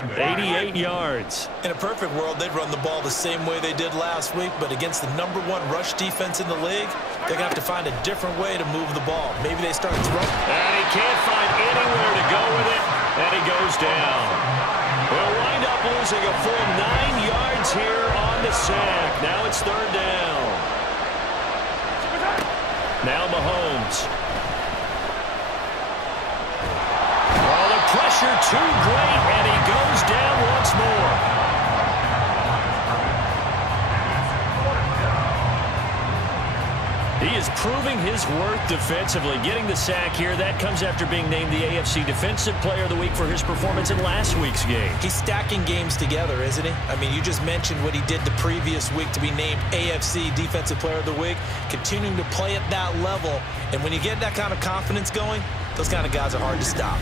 carries, 88 yards. In a perfect world, they'd run the ball the same way they did last week, but against the #1 rush defense in the league, they're going to have to find a different way to move the ball. Maybe they start throwing. And he can't find anywhere to go with it, and he goes down. We'll wind up losing a full 9 yards here on the sack. Now it's 3rd down. Now Mahomes. Oh, the pressure too great, and he goes down once more. He is proving his worth defensively, getting the sack here. That comes after being named the AFC Defensive Player of the Week for his performance in last week's game. He's stacking games together, isn't he? I mean, you just mentioned what he did the previous week to be named AFC Defensive Player of the Week, continuing to play at that level. And when you get that kind of confidence going, those kind of guys are hard to stop.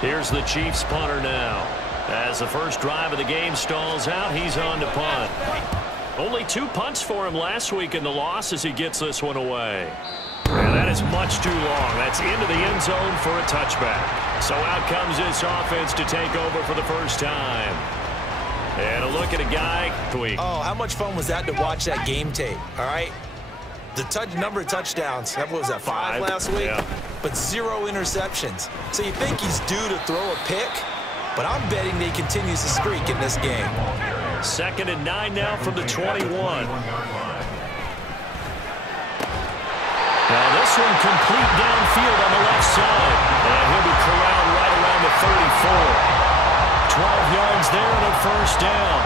Here's the Chiefs punter now. As the first drive of the game stalls out, he's on to punt. Only 2 punts for him last week in the loss as he gets this one away. And that is much too long. That's into the end zone for a touchback. So out comes this offense to take over for the first time. And a look at a guy. Oh, how much fun was that to watch that game tape, all right? The number of touchdowns, what was that, 5 last week? Yeah. But 0 interceptions. So you think he's due to throw a pick, but I'm betting that he continues the streak in this game. 2nd and 9 now from the 21. Now this one complete downfield on the left side. And he'll be corralled right around the 34. 12 yards there and a first down.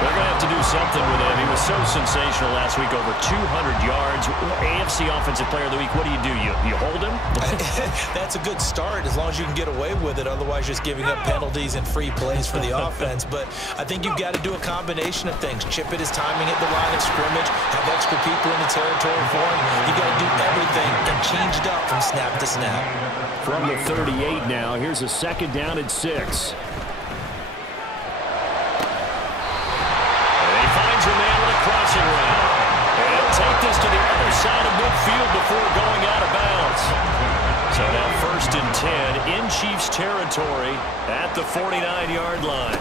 They're going to have to do something with him. He was so sensational last week, over 200 yards. AFC Offensive Player of the Week, what do? You hold him? That's a good start as long as you can get away with it. Otherwise, just giving up penalties and free plays for the offense. But I think you've got to do a combination of things. Chip it his timing at the line of scrimmage, have extra people in the territory for him. You've got to do everything and change it up from snap to snap. From the 38 now, here's a 2nd down and 6. Crossing route. And he'll take this to the other side of midfield before going out of bounds. So now 1st and 10 in Chiefs territory at the 49-yard line.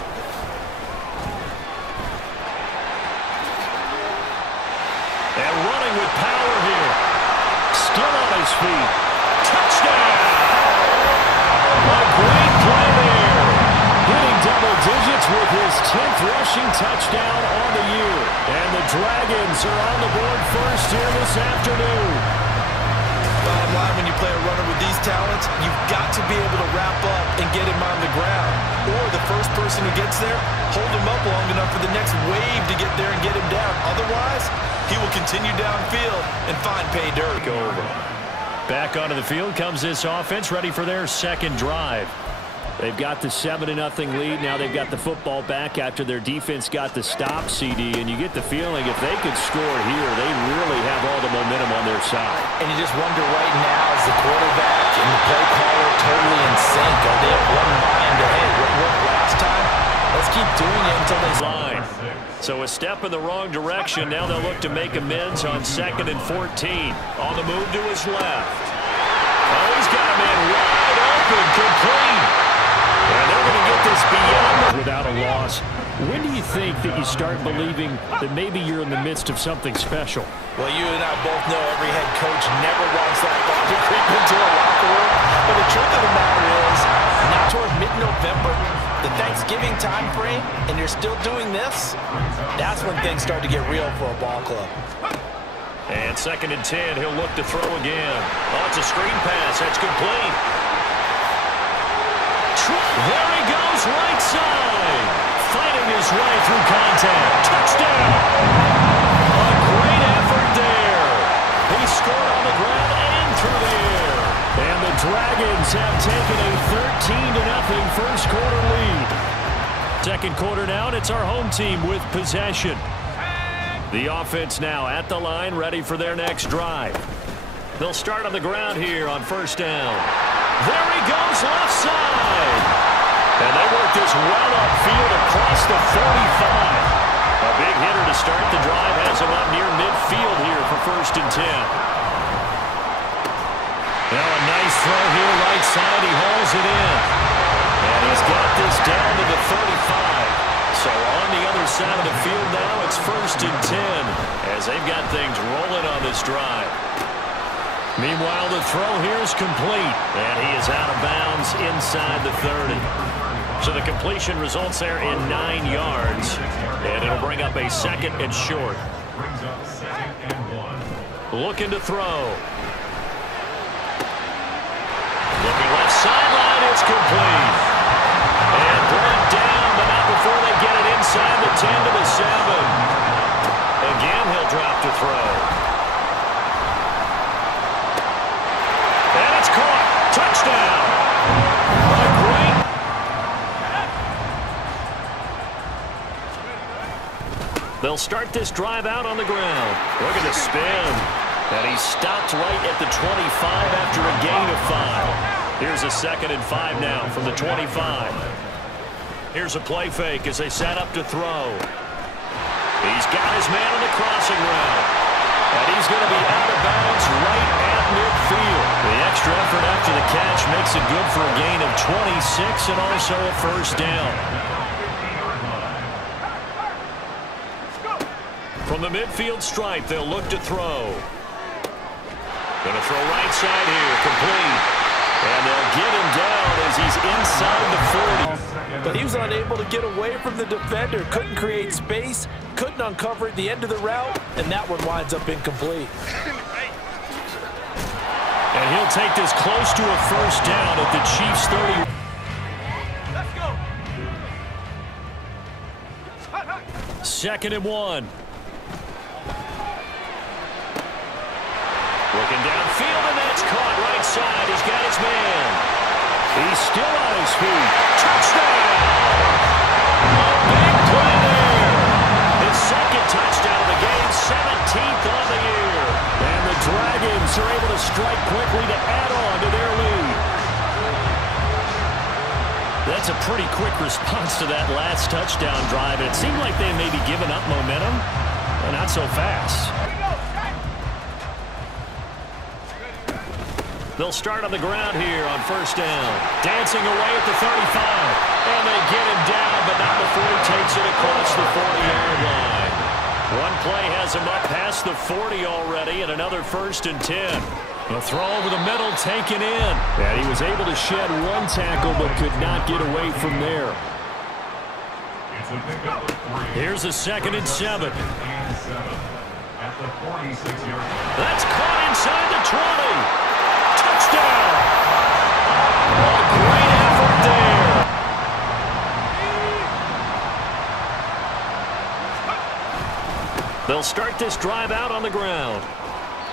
And running with power here. Still on his feet. Touchdown! A great play there. Hitting double digits with his 10th rushing touchdown on the year. And the Dragons are on the board first here this afternoon. Bottom line, when you play a runner with these talents, you've got to be able to wrap up and get him on the ground. Or the first person who gets there, hold him up long enough for the next wave to get there and get him down. Otherwise, he will continue downfield and find pay dirt. Go over. Back onto the field comes this offense, ready for their 2nd drive. They've got the 7-0 lead. Now they've got the football back after their defense got the stop, CD. And you get the feeling if they could score here, they really have all the momentum on their side. And you just wonder right now, is the quarterback and the play caller totally in sync? Are they of one mind to, hey, what worked last time? Let's keep doing it until they line. So a step in the wrong direction. Now they'll look to make amends on 2nd and 14. On the move to his left. Oh, he's got a man wide open, complete. And they're going to get this beyond without a loss. When do you think that you start believing that maybe you're in the midst of something special? Well, you and I both know every head coach never wants that ball to creep into a locker room. But the truth of the matter is, now toward mid-November, the Thanksgiving time frame, and you're still doing this, that's when things start to get real for a ball club. And 2nd and 10, he'll look to throw again. Oh, it's a screen pass. That's complete. There he goes, right side. Fighting his way through contact. Touchdown! A great effort there. He scored on the ground and through the air. And the Dragons have taken a 13-0 first quarter lead. 2nd quarter now, and it's our home team with possession. The offense now at the line, ready for their next drive. They'll start on the ground here on 1st down. There he goes, left side. And they work this well upfield across the 45. A big hitter to start the drive has him up near midfield here for 1st and 10. Now a nice throw here, right side. He hauls it in. And he's got this down to the 35. So on the other side of the field now, it's 1st and 10 as they've got things rolling on this drive. Meanwhile, the throw here is complete. And he is out of bounds inside the 30. So the completion results there in 9 yards. And it'll bring up a 2nd and short. Looking to throw. Looking left sideline, it's complete. And brought down, but not before they get it inside the 10 to the 7. Again, he'll drop to throw. And it's caught. Touchdown. A great. They'll start this drive out on the ground. Look at the spin. And he stopped right at the 25 after a gain of 5. Here's a 2nd and 5 now from the 25. Here's a play fake as they set up to throw. He's got his man on the crossing route. And he's going to be out of bounds right at midfield. The extra effort after the catch makes it good for a gain of 26 and also a 1st down. From the midfield stripe, they'll look to throw. Going to throw right side here, complete. And they'll get him down as he's inside the 40. But he was unable to get away from the defender, couldn't create space, couldn't uncover at the end of the route, and that one winds up incomplete. And he'll take this close to a 1st down at the Chiefs' 30. Let's go. 2nd and 1. Looking downfield, and that's caught right side. He's got his man. He's still on his feet. Touchdown! A big play there. His 2nd touchdown of the game, 17th on the year. And the Dragons are able to strike quickly to add on to their lead. That's a pretty quick response to that last touchdown drive. And it seemed like they may be giving up momentum, but not so fast. They'll start on the ground here on 1st down. Dancing away at the 35. And they get him down, but not before he takes it across the 40-yard line. One play has him up past the 40 already, and another 1st and 10. A throw over the middle taken in. And he was able to shed one tackle, but could not get away from there. Here's a 2nd and 7. That's caught inside the 20. Touchdown! A great effort there. They'll start this drive out on the ground.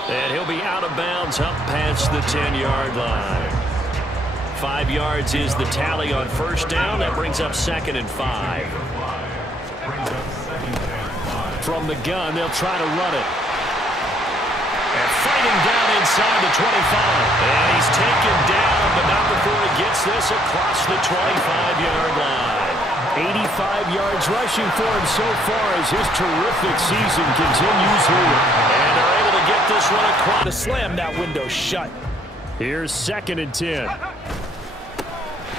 And he'll be out of bounds up past the 10-yard line. 5 yards is the tally on 1st down. That brings up 2nd and 5. From the gun, they'll try to run it. And fighting down inside the 25. And he's taken down, but not before he gets this across the 25-yard line. 85 yards rushing for him so far as his terrific season continues here. And they're able to get this one across. To slam that window shut. Here's 2nd and 10.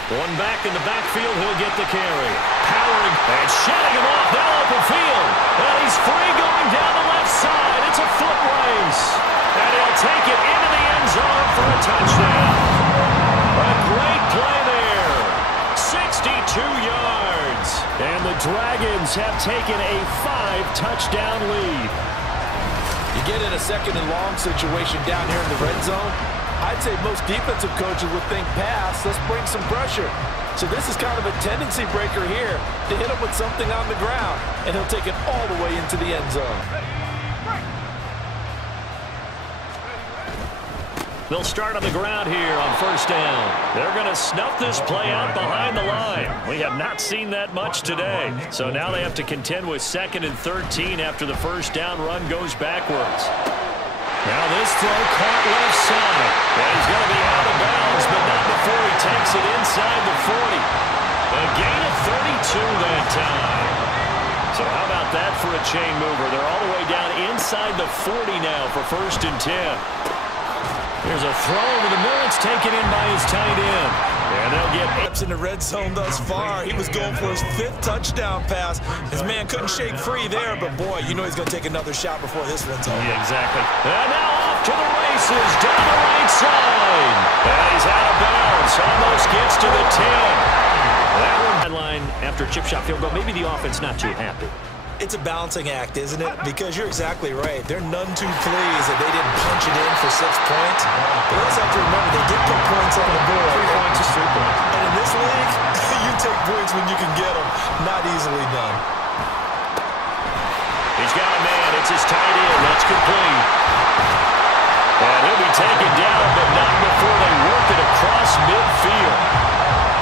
One back in the backfield, he'll get the carry. Powering and shedding him off that open field. And he's free going down the left side. It's a foot race. And he'll take it into the end zone for a touchdown. A great play there. 62 yards. And the Dragons have taken a 5-touchdown lead. You get in a 2nd and long situation down here in the red zone, I'd say most defensive coaches would think pass, let's bring some pressure. So this is kind of a tendency breaker here to hit him with something on the ground, and he'll take it all the way into the end zone. They'll start on the ground here on 1st down. They're going to snuff this play out behind the line. We have not seen that much today. So now they have to contend with 2nd and 13 after the 1st down run goes backwards. Now this throw caught left side. And he's going to be out of bounds, but not before before he takes it inside the 40. A gain of 32 that time. So how about that for a chain mover? They're all the way down inside the 40 now for 1st and 10. Here's a throw over the middle. It's taken in by his tight end. And they'll get Reps in the red zone thus far. He was going for his 5th touchdown pass. His man couldn't shake free there, but boy, you know he's going to take another shot before this one's over. Yeah, exactly. And now off to the races down the right side. And he's out of bounds. Almost gets to the 10. That one line after a chip shot field goal. Maybe the offense not too happy. It's a balancing act, isn't it? Because you're exactly right. They're none too pleased that they didn't punch it in for 6 points. But let's have to remember, they did put points on the board. 3 points is 3 points. And in this league, you take points when you can get them. Not easily done. He's got a man. It's his tight end. That's complete. And he'll be taken down, but not before they work it across midfield.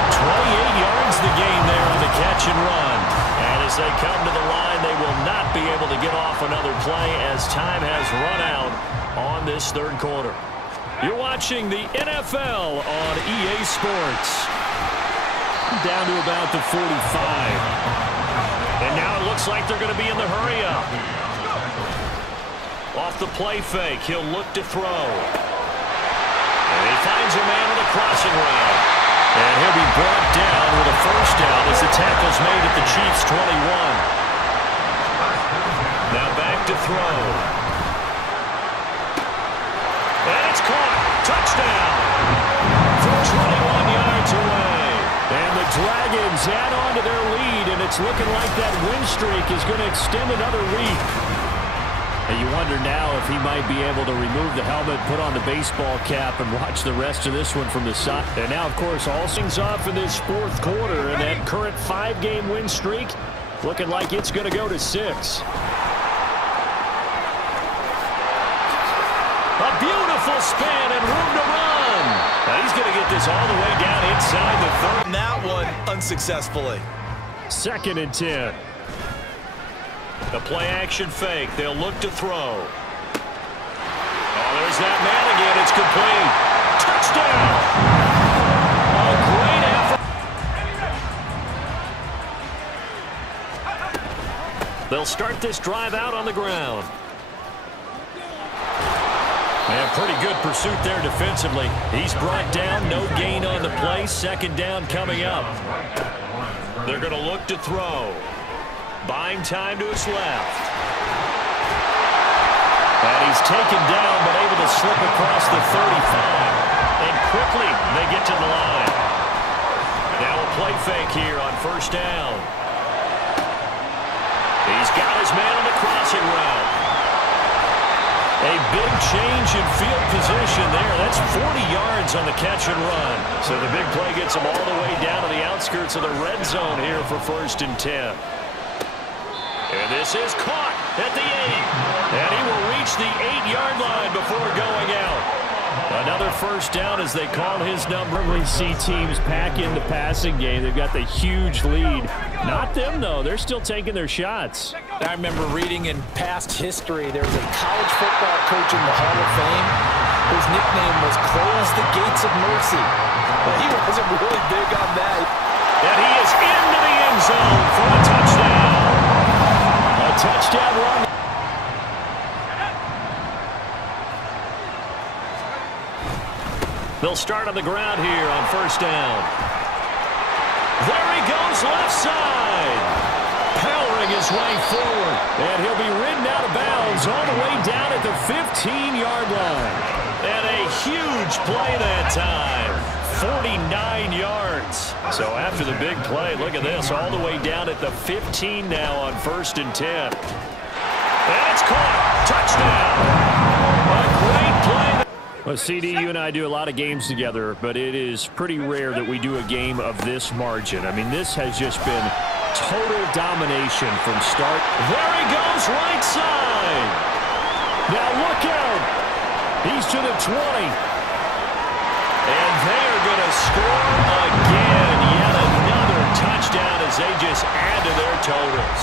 28 yards the gain there on the catch and run. And as they come to the line, they will not be able to get off another play as time has run out on this 3rd quarter. You're watching the NFL on EA Sports. Down to about the 45. And now it looks like they're going to be in the hurry up. Off the play fake, he'll look to throw. And he finds a man on the crossing route. And he'll be brought down with a 1st down as the tackle's made at the Chiefs' 21. Now back to throw. And it's caught. Touchdown. From 21 yards away. And the Dragons add on to their lead, and it's looking like that win streak is going to extend another week. And you wonder now if he might be able to remove the helmet, put on the baseball cap, and watch the rest of this one from the side. And now, of course, all things off in this 4th quarter, and that current 5-game win streak looking like it's going to go to 6. A beautiful spin and room to run. Now he's going to get this all the way down inside the 30. And that one unsuccessfully. 2nd and 10. The play-action fake. They'll look to throw. Oh, there's that man again. It's complete. Touchdown! A great effort. They'll start this drive out on the ground. And pretty good pursuit there defensively. He's brought down. No gain on the play. 2nd down coming up. They're going to look to throw. Buying time to his left. And he's taken down, but able to slip across the 35. And quickly, they get to the line. Now a play fake here on 1st down. He's got his man on the crossing route. A big change in field position there. That's 40 yards on the catch and run. So the big play gets him all the way down to the outskirts of the red zone here for 1st and 10. And this is caught at the 8. And he will reach the 8-yard line before going out. Another 1st down as they call his number. We see teams pack in the passing game. They've got the huge lead. Not them, though. They're still taking their shots. I remember reading in past history, there was a college football coach in the Hall of Fame whose nickname was Close the Gates of Mercy. But he wasn't really big on that. And he is into the end zone for a touchdown. A touchdown run. They'll start on the ground here on 1st down. There he goes left side. Powering his way forward. And he'll be ridden out of bounds all the way down at the 15-yard line. And a huge play that time. 49 yards. So after the big play, look at this. All the way down at the 15 now on 1st and 10. And it's caught. Touchdown. A great play. Well, CD, you and I do a lot of games together, but it is pretty rare that we do a game of this margin. I mean, this has just been total domination from start. There he goes, right side. Now look out. He's to the 20. And they are going to score again. Yet another touchdown as they just add to their totals.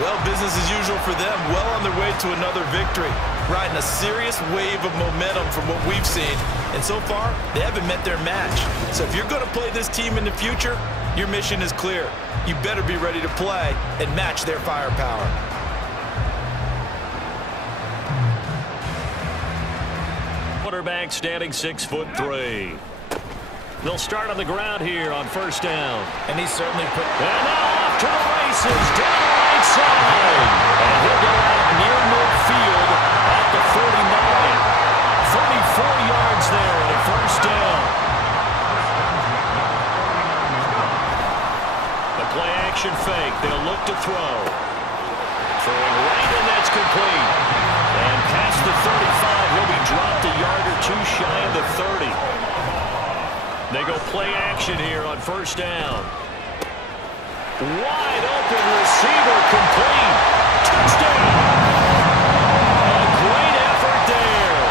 Well, business as usual for them. Well on their way to another victory. riding a serious wave of momentum from what we've seen. And so far, they haven't met their match. So if you're going to play this team in the future, your mission is clear. You better be ready to play and match their firepower. Quarterback standing 6'3". They'll start on the ground here on first down. And he's certainly put... And now off to the races, down the right side. And he'll go out near midfield at the 49. 34 yards there at a first down. The play action fake. They'll look to throw. Throwing right, and that's complete. And past the 35, he'll be dropped a yard or two shy of the 30. They go play action here on first down. Wide open receiver, complete. Touchdown. A great effort there.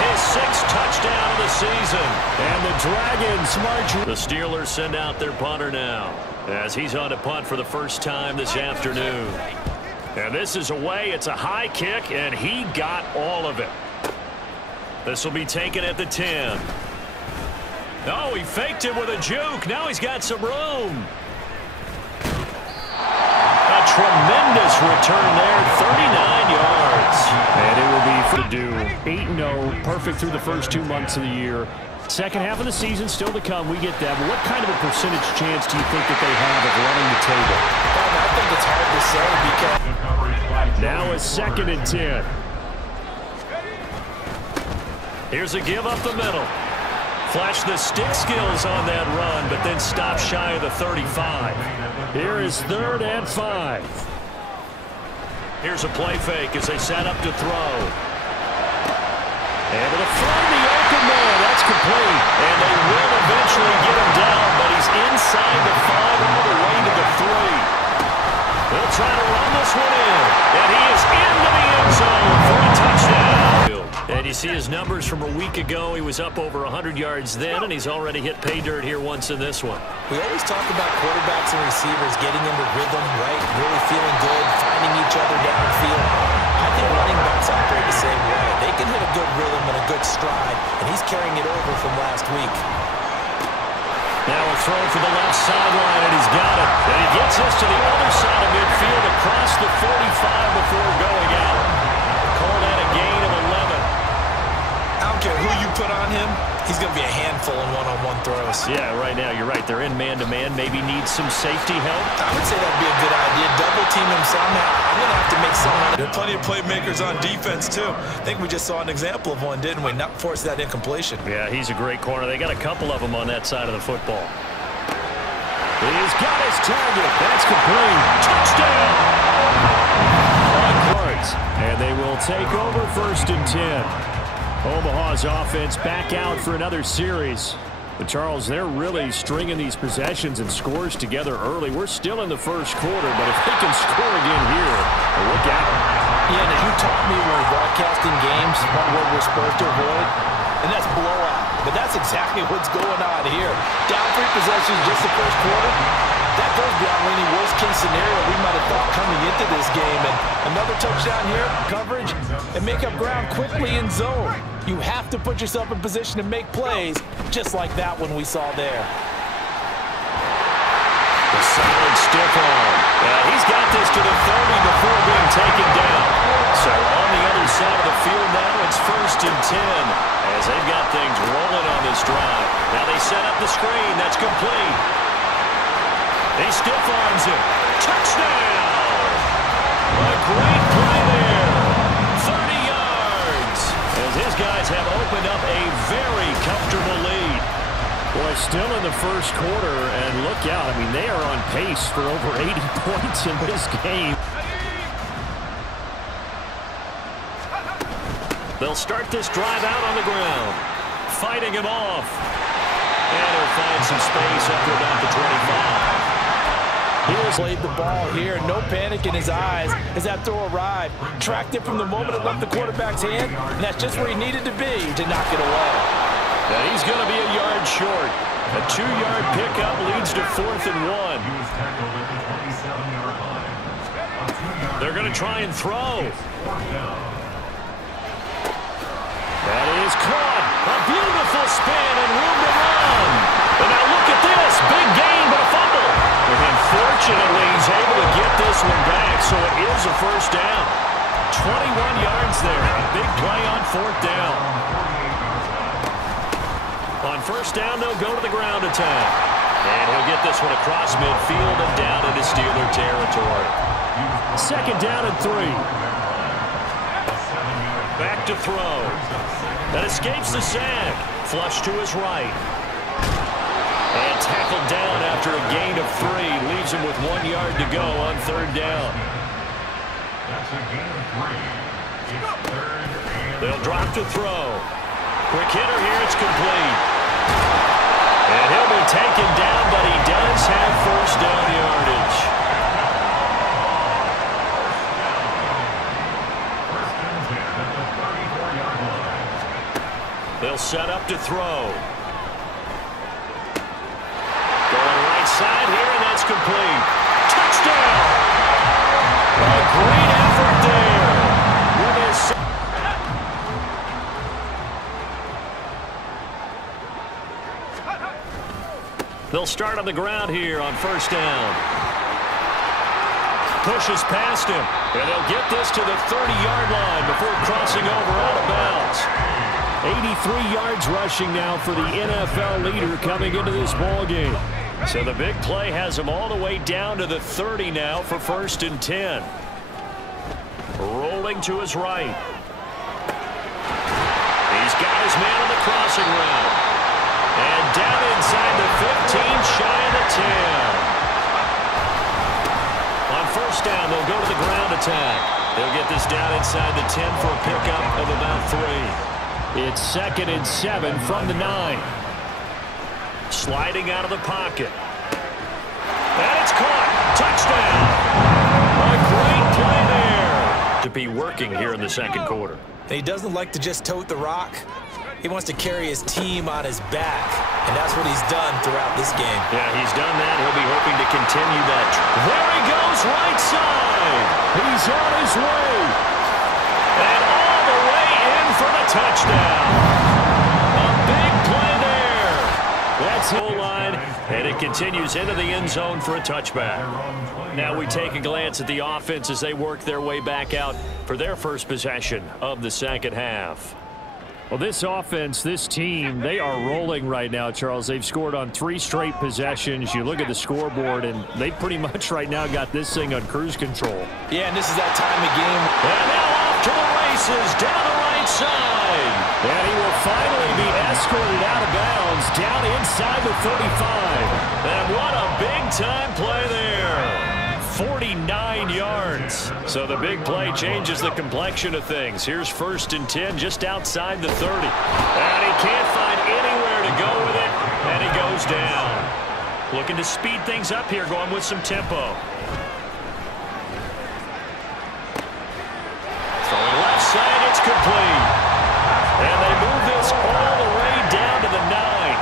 His 6th touchdown of the season. And the Dragons march. The Steelers send out their punter now, as he's on to punt for the first time this afternoon. And this is away. It's a high kick, and he got all of it. This will be taken at the 10. Oh, he faked him with a juke. Now he's got some room. A tremendous return there, 39 yards. And it will be to do 8-0, perfect through the first 2 months of the year. Second half of the season still to come. We get that. But what kind of a percentage chance do you think that they have of running the table? I think it's hard to say because... Now a 2nd and 10. Here's a give up the middle. Flash the stick skills on that run, but then stop shy of the 35. Here is 3rd and 5. Here's a play fake as they set up to throw. Able to find the open man. That's complete. And they will eventually get him down, but he's inside the 5 all the way to the 3. They'll try to run this one in. And he is into the end zone for a touchdown. And you see his numbers from a week ago. He was up over 100 yards then, and he's already hit pay dirt here once in this one. We always talk about quarterbacks and receivers getting into rhythm, right? Really feeling good, finding each other downfield. I think running backs operate the same way. They can hit a good rhythm and a good stride, and he's carrying it over from last week. Now a throw for the left sideline, and he's got it. And he gets us to the other side of midfield across the 45 before going out. Call that a gain of 11. I don't care who you put on him, he's going to be a handful in one-on-one throws. Yeah, right now, you're right. They're in man-to-man. Maybe needs some safety help. I would say that would be a good idea. Double team him somehow. I'm going to have to make some out of it. There are plenty of playmakers on defense, too. I think we just saw an example of one, didn't we? Not force that incompletion. Yeah, he's a great corner. They got a couple of them on that side of the football. He's got his target. That's complete. Touchdown! And they will take over 1st and 10. Omaha's offense back out for another series. But Charles, they're really stringing these possessions and scores together early. We're still in the first quarter, but if they can score again here, look out. Yeah, and you taught me when we're broadcasting games, one word we're supposed to avoid, and that's blowout. But that's exactly what's going on here. Down 3 possessions just the first quarter. That goes beyond any worst-case scenario we might have thought coming into this game. And another touchdown here, coverage, and make up ground quickly in zone. You have to put yourself in position to make plays, just like that one we saw there. The solid stiff arm. He's got this to the 30 before being taken down. So on the other side of the field now, it's 1st and 10 as they've got things rolling on this drive. Now they set up the screen. That's complete. He stiff arms it. Touchdown! A great play there. 30 yards. As his guys have opened up a very comfortable lead. Boy, still in the first quarter, and look out. I mean, they are on pace for over 80 points in this game. They'll start this drive out on the ground. Fighting him off. And he'll find some space up to about the 25. He played the ball here. No panic in his eyes as that throw arrived. Tracked it from the moment it left the quarterback's hand, and that's just where he needed to be to knock it away. Now he's going to be a yard short. A 2-yard pickup leads to 4th and 1. They're going to try and throw. That is caught. A beautiful spin and room to run. And now look at this. Big gain, but a fumble. And fortunately, he's able to get this one back, so it is a first down. 21 yards there. A big play on fourth down. On first down, they'll go to the ground attack. And he'll get this one across midfield and down into Steeler territory. Second down and 3. Back to throw. That escapes the sack. Flush to his right. And tackled down after a gain of 3. Leaves him with 1 yard to go on third down. That's a gain of 3. They'll drop to throw. Quick hitter here. It's complete. And he'll be taken down, but he does have first down yardage. They'll set up to throw. Going right side here, and that's complete. Touchdown! A great effort there. With his... They'll start on the ground here on first down. Pushes past him, and they'll get this to the 30-yard line before crossing over out of bounds. 83 yards rushing now for the NFL leader coming into this ball game. So the big play has him all the way down to the 30 now for first and 10. Rolling to his right. He's got his man on the crossing route. And down inside the 15, shy of the 10. On first down, they'll go to the ground attack. They'll get this down inside the 10 for a pickup of about 3. It's second and 7 from the 9. Sliding out of the pocket. And it's caught. Touchdown. A great play there. To be working here in the second quarter. He doesn't like to just tote the rock. He wants to carry his team on his back, and that's what he's done throughout this game. Yeah, he's done that. He'll be hoping to continue that. There he goes, right side. He's on his way. And all the way in for the touchdown. A big play there. That's the goal line, and it continues into the end zone for a touchback. Now we take a glance at the offense as they work their way back out for their first possession of the second half. Well, this offense, this team, they are rolling right now, Charles. They've scored on 3 straight possessions. You look at the scoreboard, and they pretty much right now got this thing on cruise control. Yeah, and this is that time of game. And now off to the races, down the right side. And he will finally be escorted out of bounds, down inside the 35. And what a big-time play there. 49 yards. So the big play changes the complexion of things. Here's first and 10 just outside the 30. And he can't find anywhere to go with it. And he goes down. Looking to speed things up here, going with some tempo. Throwing left side, it's complete. And they move this all the way down to the 9.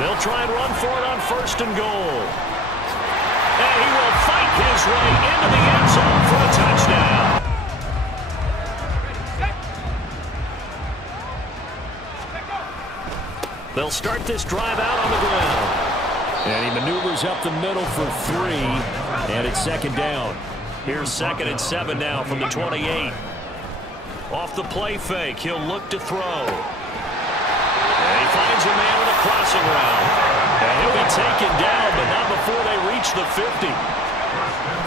They'll try and run for it on first and goal. And he will fight his way into the end zone for a touchdown. They'll start this drive out on the ground. And he maneuvers up the middle for 3. And it's second down. Here's second and 7 now from the 28. Off the play fake, he'll look to throw. And he finds a man with a crossing route. And he'll be taken down, but not before they reach the 50.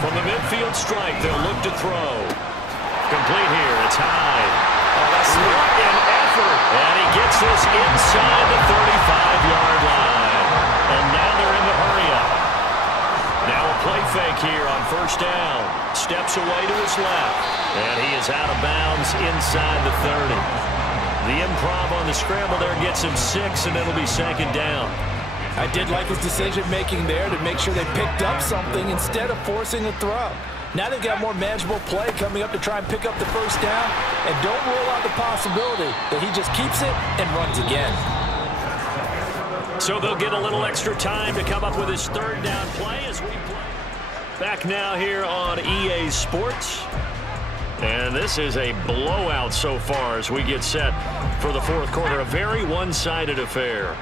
From the midfield strike, they'll look to throw. Complete here. It's high. Oh, that's what an effort. And he gets this inside the 35-yard line. And now they're in the hurry-up. Now a play fake here on first down. Steps away to his left. And he is out of bounds inside the 30. The improv on the scramble there gets him 6, and it'll be second down. I did like his decision-making there to make sure they picked up something instead of forcing a throw. Now they've got more manageable play coming up to try and pick up the first down, and don't rule out the possibility that he just keeps it and runs again. So they'll get a little extra time to come up with his third down play as we play. Back now here on EA Sports. And this is a blowout so far as we get set for the fourth quarter. A very one-sided affair.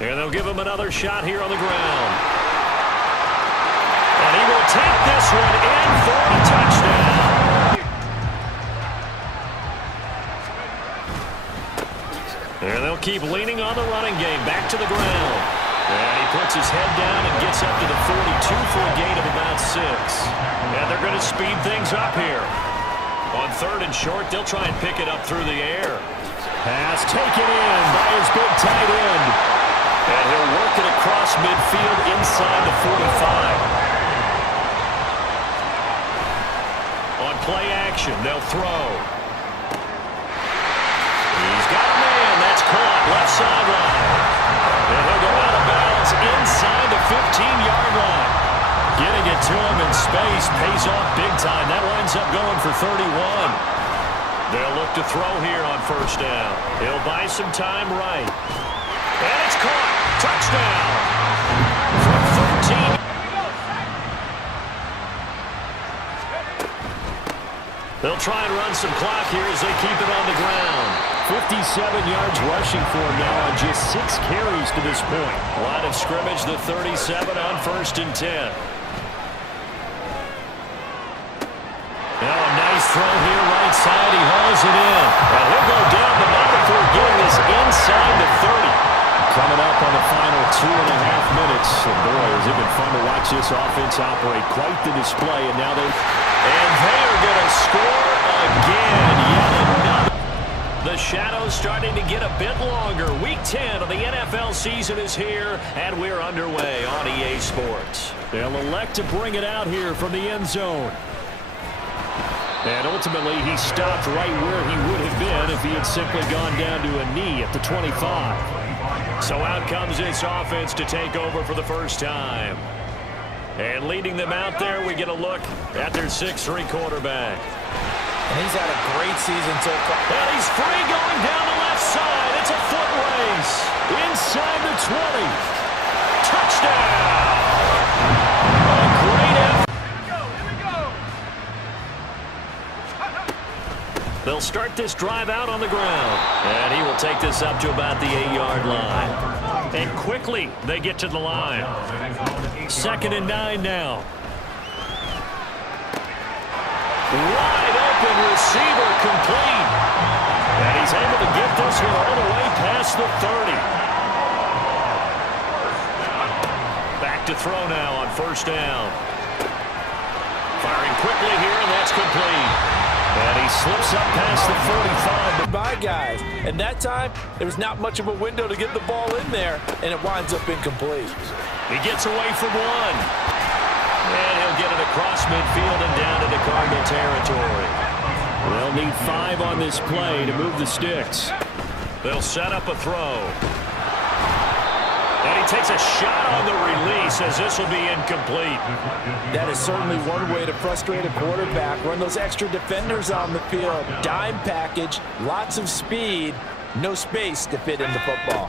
And they'll give him another shot here on the ground. And he will take this one in for a touchdown. And they'll keep leaning on the running game. Back to the ground. And he puts his head down and gets up to the 42 for a gain of about 6. And they're going to speed things up here. On 3rd and short, they'll try and pick it up through the air. Pass taken in by his big tight end. And he'll work it across midfield inside the 45. On play action, they'll throw. He's got a man. That's caught left sideline. And he'll go out of bounds inside the 15-yard line. Getting it to him in space pays off big time. That winds up going for 31. They'll look to throw here on 1st down. He'll buy some time right. And it's caught. Touchdown. From 13. They'll try and run some clock here as they keep it on the ground. 57 yards rushing for him now on just 6 carries to this point. Line of scrimmage, the 37 on 1st and 10. Now a nice throw here right side. He hauls it in. And he'll go down the middle before getting this inside the 30. Coming up on the final 2.5 minutes. And boy, has it been fun to watch this offense operate. Quite the display. And now they are going to score again. Yet another. The shadow's starting to get a bit longer. Week 10 of the NFL season is here, and we're underway on EA Sports. They'll elect to bring it out here from the end zone. And ultimately, he stopped right where he would have been if he had simply gone down to a knee at the 25. So out comes this offense to take over for the first time. And leading them out there, we get a look at their 6'3" quarterback. And he's had a great season so far. And he's free going down the left side. It's a foot race. Inside the 20. Touchdown. A great effort. They'll start this drive out on the ground. And he will take this up to about the 8-yard line. And quickly they get to the line. 2nd and 9 now. Wide open receiver complete. And he's able to get this one all the way past the 30. Back to throw now on 1st down. Firing quickly here, and that's complete. And he slips up past the 45. By guys. And that time, there was not much of a window to get the ball in there, and it winds up incomplete. He gets away from one. And he'll get it across midfield and down into Cardinal territory. They'll need 5 on this play to move the sticks. They'll set up a throw. And he takes a shot on the release as this will be incomplete. That is certainly one way to frustrate a quarterback. Run those extra defenders on the field. Dime package, lots of speed, no space to fit in the football.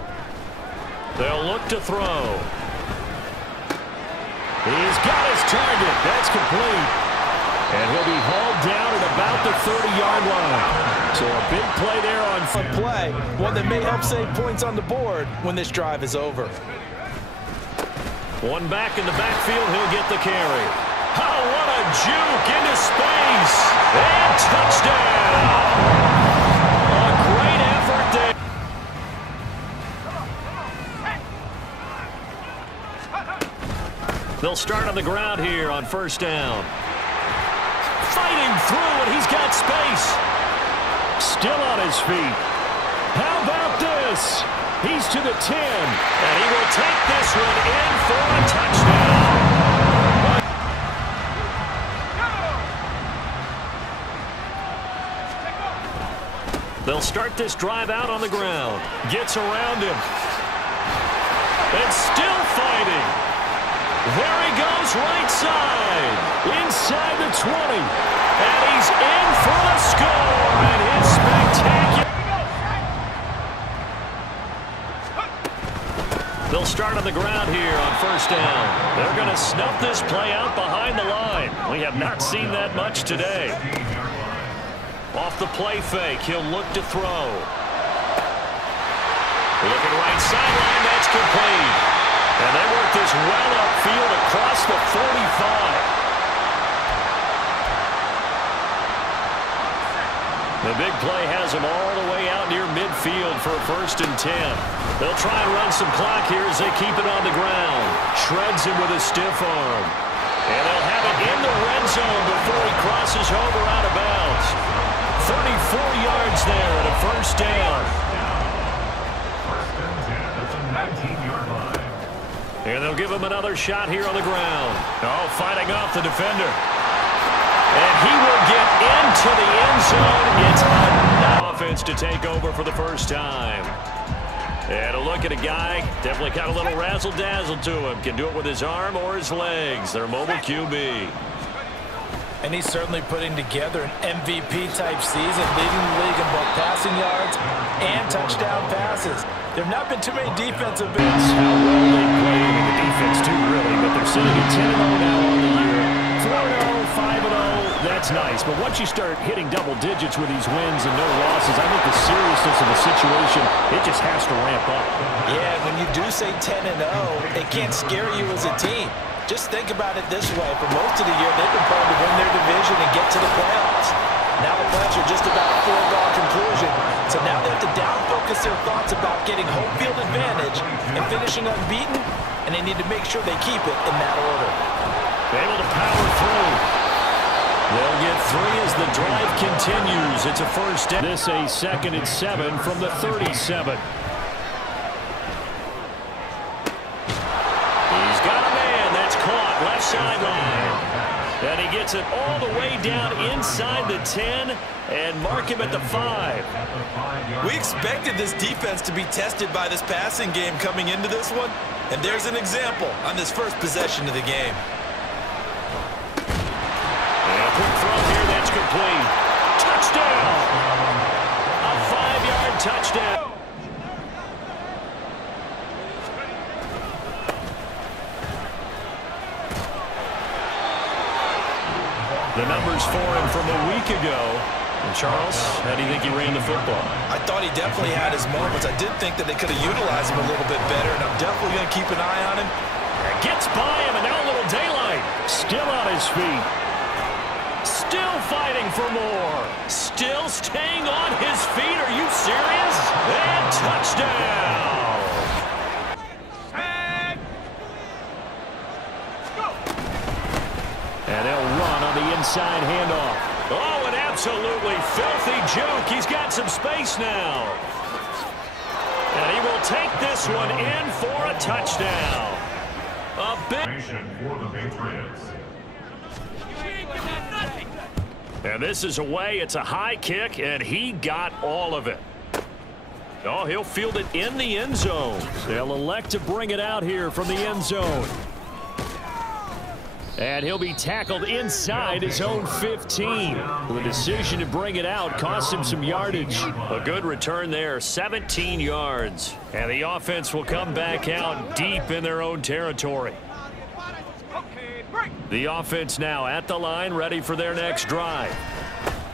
They'll look to throw. He's got his target. That's complete. And he'll be hauled down at about the 30-yard line. So a big play there on play, one that may help save points on the board when this drive is over. One back in the backfield. He'll get the carry. Oh, what a juke into space. And touchdown. A great effort there. They'll start on the ground here on 1st down. Fighting through, and he's got space. Still on his feet. How about this? He's to the 10. And he will take this one in for a touchdown. They'll start this drive out on the ground. Gets around him. And still fighting. There he goes right side. Inside the 20. And he's in for the score. And his spectacular. They'll start on the ground here on first down. They're going to snuff this play out behind the line. We have not seen that much today. Off the play fake, he'll look to throw. Looking right sideline, that's complete. And they work this well upfield across the 45. The big play has him all the way out near midfield for a 1st and 10. They'll try and run some clock here as they keep it on the ground. Shreds him with a stiff arm. And they'll have it in the red zone before he crosses over out of bounds. 34 yards there and a 1st down. 1st and 10 at the 19-yard line. And they'll give him another shot here on the ground. Oh, fighting off the defender. And he will get into the end zone. It's enough offense to take over for the first time. And a look at a guy, definitely got a little razzle-dazzle to him. Can do it with his arm or his legs. Their mobile QB. And he's certainly putting together an MVP-type season, leading the league in both passing yards and touchdown passes. There have not been too many defensive bits. How well they played in the defense, too, really. But they're sitting at 10-0 now on the year. 4-0, 5-0, that's nice. But once you start hitting double digits with these wins and no losses, I think the seriousness of the situation, it just has to ramp up. Yeah, when you do say 10-0, it can't scare you as a team. Just think about it this way. For most of the year, they've been playing to win their division and get to the playoffs. Now the playoffs are just about a foregone conclusion. So now they have to down-focus their thoughts about getting home field advantage and finishing unbeaten, and they need to make sure they keep it in that order. Able to power through. They'll get 3 as the drive continues. It's a 1st down. This a 2nd and 7 from the 37. He's got a man. That's caught left sideline. And he gets it all the way down inside the 10 and mark him at the 5. We expected this defense to be tested by this passing game coming into this one, and there's an example on this first possession of the game. Quick throw here, that's complete. Touchdown! A 5-yard touchdown. The numbers for him from a week ago. And Charles, how do you think he ran the football? I thought he definitely had his moments. I did think that they could have utilized him a little bit better, and I'm definitely going to keep an eye on him. Gets by him, and now a little daylight. Still on his feet. Still fighting for more. Still staying on his feet. Are you serious? And touchdown. And they'll run on the inside handoff. Oh, an absolutely filthy juke. He's got some space now. And he will take this one in for a touchdown. A big... For the Patriots. And this is away. It's a high kick, and he got all of it. Oh, he'll field it in the end zone. They'll elect to bring it out here from the end zone. And he'll be tackled inside his own 15. The decision to bring it out cost him some yardage. A good return there, 17 yards. And the offense will come back out deep in their own territory. The offense now at the line, ready for their next drive.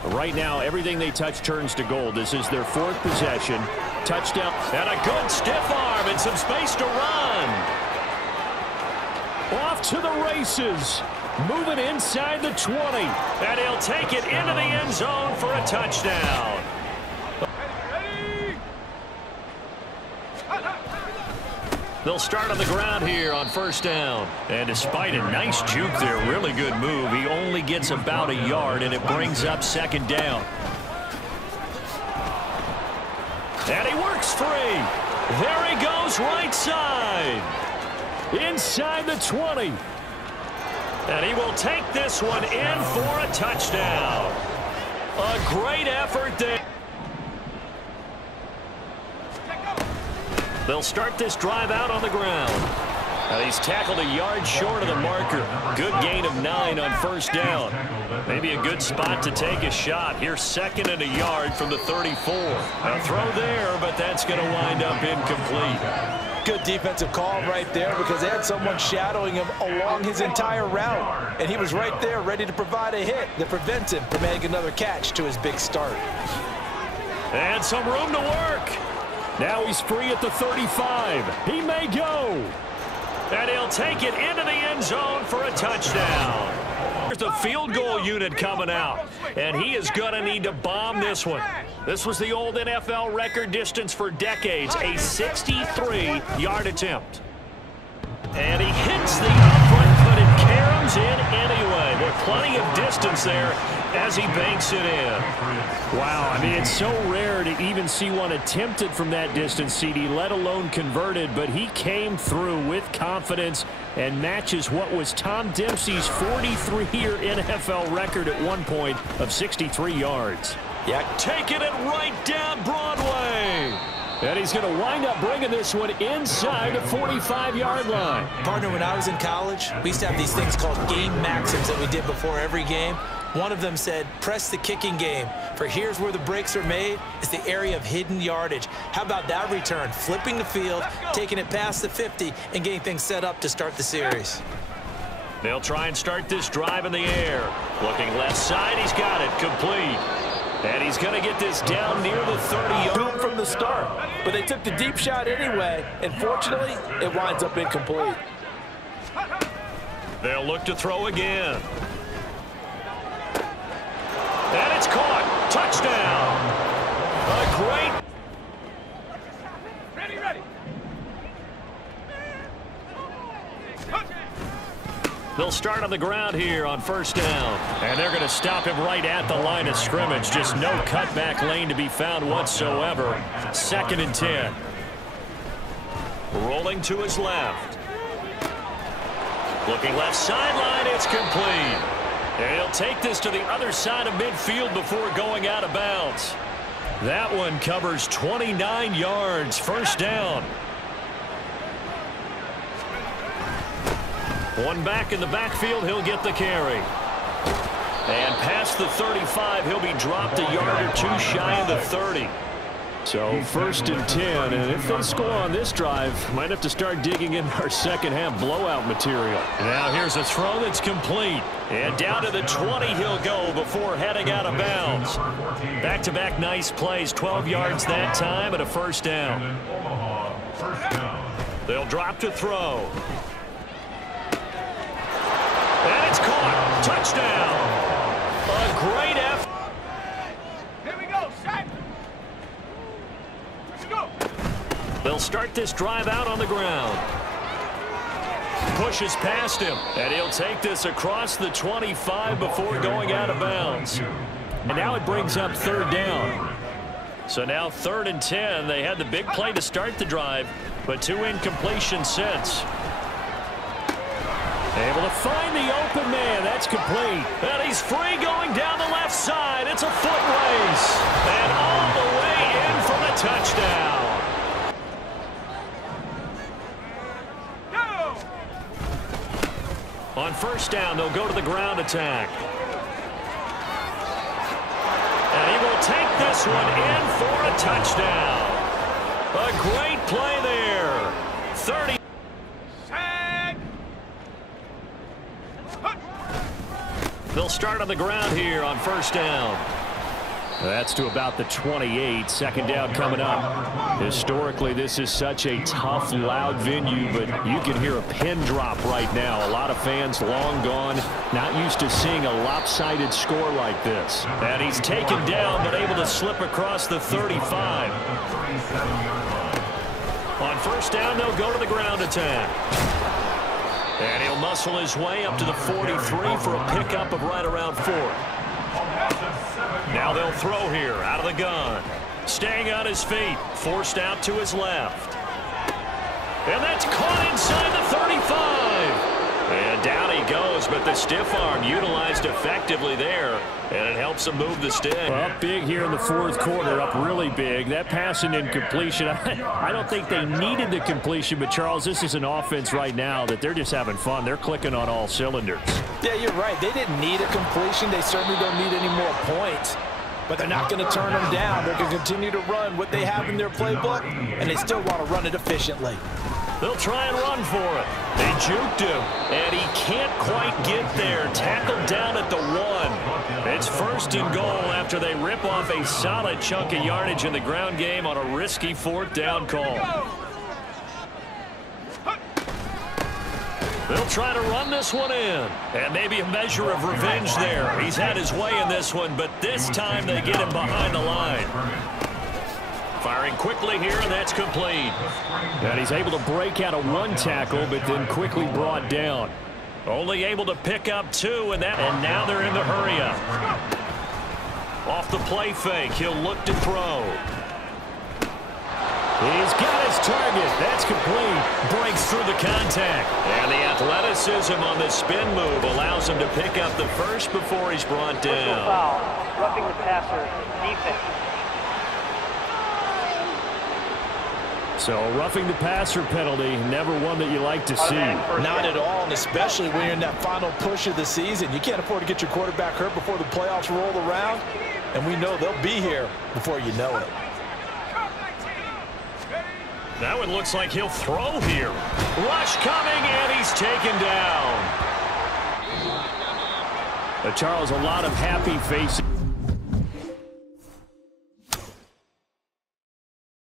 Right now, everything they touch turns to gold. This is their 4th possession. Touchdown. And a good stiff arm and some space to run. Off to the races. Moving inside the 20. And he'll take it into the end zone for a touchdown. They'll start on the ground here on 1st down. And despite a nice juke there, really good move, he only gets about a yard, and it brings up 2nd down. And he works free. There he goes right side. Inside the 20. And he will take this one in for a touchdown. A great effort there. They'll start this drive out on the ground. Now he's tackled a yard short of the marker. Good gain of 9 on 1st down. Maybe a good spot to take a shot. Here's 2nd and a yard from the 34. A throw there, but that's going to wind up incomplete. good defensive call right there because they had someone shadowing him along his entire route. And he was right there ready to provide a hit that prevents him from making another catch to his big start. And some room to work. Now he's free at the 35. He may go. And he'll take it into the end zone for a touchdown. There's the field goal unit coming out. And he is going to need to bomb this one. This was the old NFL record distance for decades, a 63-yard attempt. And he hits the upright, but it caroms in anyway. There's plenty of distance there as he banks it in. Wow, I mean, it's so rare to even see one attempted from that distance, CD, let alone converted, but he came through with confidence and matches what was Tom Dempsey's 43-year NFL record at one point of 63 yards. Yeah, taking it right down Broadway. And he's going to wind up bringing this one inside the 45-yard line. Partner, when I was in college, we used to have these things called game maxims that we did before every game. One of them said, press the kicking game, for here's where the breaks are made. It's the area of hidden yardage. How about that return? Flipping the field, taking it past the 50, and getting things set up to start the series. They'll try and start this drive in the air. Looking left side, he's got it, complete. And he's going to get this down near the 30-yard from the start, but they took the deep shot anyway, and fortunately, it winds up incomplete. They'll look to throw again. And it's caught. Touchdown. A great. Ready. They'll start on the ground here on first down. And they're going to stop him right at the line of scrimmage. Just no cutback lane to be found whatsoever. 2nd and 10. Rolling to his left. Looking left sideline. It's complete. And he'll take this to the other side of midfield before going out of bounds. That one covers 29 yards. First down. One back in the backfield, he'll get the carry. And past the 35, he'll be dropped a yard or two shy of the 30. So 1st and 10, and if they score on this drive, might have to start digging in our second half blowout material. Now here's a throw that's complete. And down to the 20 he'll go before heading out of bounds. Back-to-back nice plays, 12 yards that time and a first down. They'll drop to throw. And it's caught. Touchdown. A great effort. Here we go, set. Let's go. They'll start this drive out on the ground. Pushes past him, and he'll take this across the 25 before going out of bounds. And now it brings up 3rd down. So now 3rd and 10. They had the big play to start the drive, but 2 incompletions since. Able to find the open man. That's complete. And he's free going down the left side. It's a foot race. And all the way in for the touchdown. Go. On first down, they'll go to the ground attack. And he will take this one in for a touchdown. A great play there. 30. They'll start on the ground here on first down. That's to about the 28. 2nd down coming up. Historically, this is such a tough, loud venue, but you can hear a pin drop right now. A lot of fans long gone, not used to seeing a lopsided score like this. And he's taken down, but able to slip across the 35. On first down, they'll go to the ground attack. And he'll muscle his way up to the 43 for a pickup of right around 4. Now they'll throw here out of the gun. Staying on his feet. Forced out to his left. And that's caught inside the 35. And down he goes, but the stiff arm utilized effectively there. And it helps him move the stick. Well, up big here in the 4th quarter, up really big. That pass and incompletion, I don't think they needed the completion, but Charles, this is an offense right now that they're just having fun. They're clicking on all cylinders. Yeah, you're right. They didn't need a completion. They certainly don't need any more points. But they're not going to turn them down. They're going to continue to run what they have in their playbook, and they still want to run it efficiently. They'll try and run for it. They juked him, and he can't quite get there. Tackled down at the 1. It's 1st and goal after they rip off a solid chunk of yardage in the ground game on a risky 4th down call. They'll try to run this one in. And maybe a measure of revenge there. He's had his way in this one, but this time they get him behind the line. Firing quickly here, and that's complete. And he's able to break out of 1 tackle, but then quickly brought down. Only able to pick up 2, and now they're in the hurry-up. Off the play fake, he'll look to throw. He's got his target. That's complete. Breaks through the contact. And the athleticism on the spin move allows him to pick up the first before he's brought down. Foul. Roughing the passer. Defense. So roughing the passer penalty, never one that you like to see. Not at all, and especially when you're in that final push of the season. You can't afford to get your quarterback hurt before the playoffs roll around, and we know they'll be here before you know it. That one looks like he'll throw here. Rush coming, and he's taken down. Charles, a lot of happy faces.